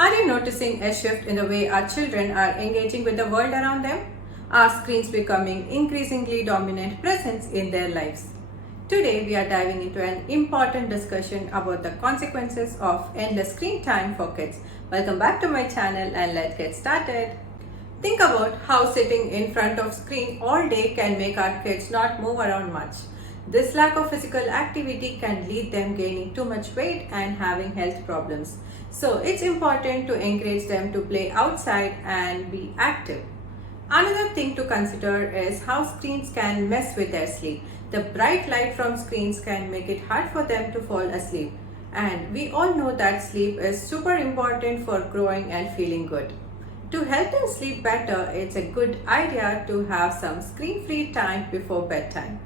Are you noticing a shift in the way our children are engaging with the world around them? Are screens becoming increasingly dominant presence in their lives? Today we are diving into an important discussion about the consequences of endless screen time for kids. Welcome back to my channel and let's get started. Think about how sitting in front of screen all day can make our kids not move around much. This lack of physical activity can lead them gaining too much weight and having health problems. So it's important to encourage them to play outside and be active. Another thing to consider is how screens can mess with their sleep. The bright light from screens can make it hard for them to fall asleep. And we all know that sleep is super important for growing and feeling good. To help them sleep better, it's a good idea to have some screen-free time before bedtime.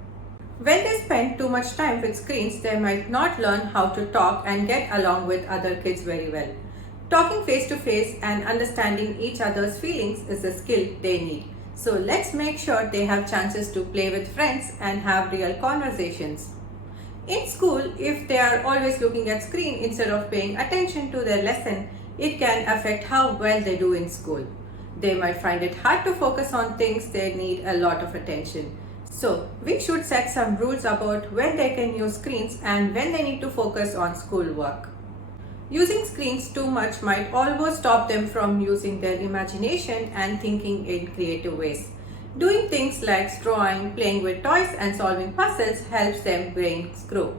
When they spend too much time with screens, they might not learn how to talk and get along with other kids very well. Talking face to face and understanding each other's feelings is a skill they need. So let's make sure they have chances to play with friends and have real conversations. In school, if they are always looking at screen instead of paying attention to their lesson, it can affect how well they do in school. They might find it hard to focus on things they need a lot of attention. So, we should set some rules about when they can use screens and when they need to focus on schoolwork. Using screens too much might almost stop them from using their imagination and thinking in creative ways. Doing things like drawing, playing with toys and solving puzzles helps their brains grow.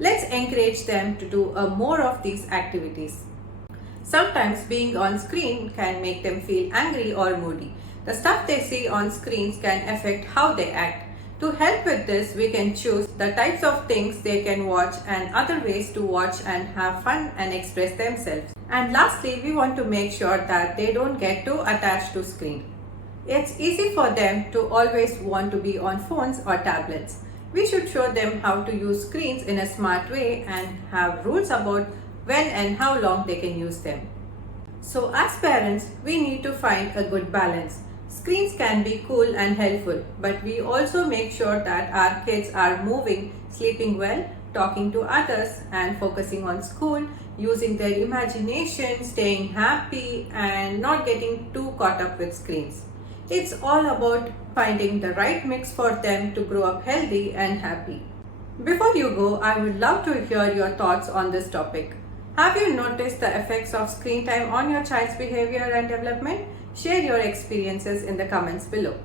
Let's encourage them to do more of these activities. Sometimes being on screen can make them feel angry or moody. The stuff they see on screens can affect how they act. To help with this, we can choose the types of things they can watch and other ways to watch and have fun and express themselves. And lastly, we want to make sure that they don't get too attached to screen. It's easy for them to always want to be on phones or tablets. We should show them how to use screens in a smart way and have rules about when and how long they can use them. So as parents, we need to find a good balance. Screens can be cool and helpful, but we also make sure that our kids are moving, sleeping well, talking to others and focusing on school, using their imagination, staying happy and not getting too caught up with screens. It's all about finding the right mix for them to grow up healthy and happy. Before you go, I would love to hear your thoughts on this topic. Have you noticed the effects of screen time on your child's behavior and development? Share your experiences in the comments below.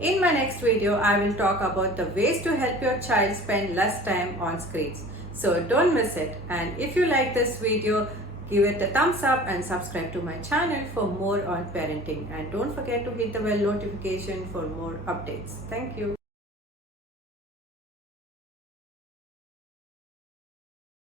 In my next video, I will talk about the ways to help your child spend less time on screens. So don't miss it. And if you like this video, give it a thumbs up and subscribe to my channel for more on parenting. And don't forget to hit the bell notification for more updates. Thank you.